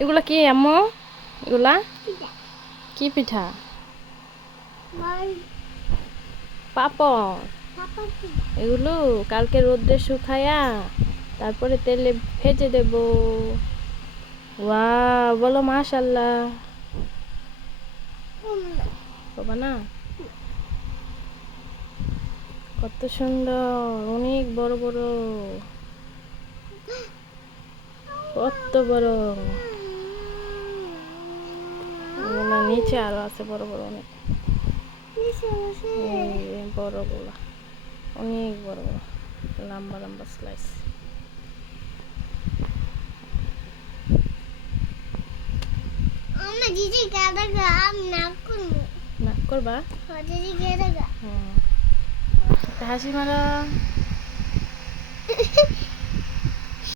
এগুলা কি আম্মু? এগুলা কি পিঠা? পাপড়। এগুলো কালকে রোদ্রে শুকায়া তারপরে তেলে ভেজে দেব। ওয়াও, বলো মাশাআল্লাহ। বাবা না, কত সুন্দর, অনেক বড় বড়, কত বড়। এগুলা নিচে আরো আছে বড় বড় অনেক। এই বড়গুলা অনেক বড় বড়, লম্বা লম্বা স্লাইস। নাক করবা? হাসি মারা।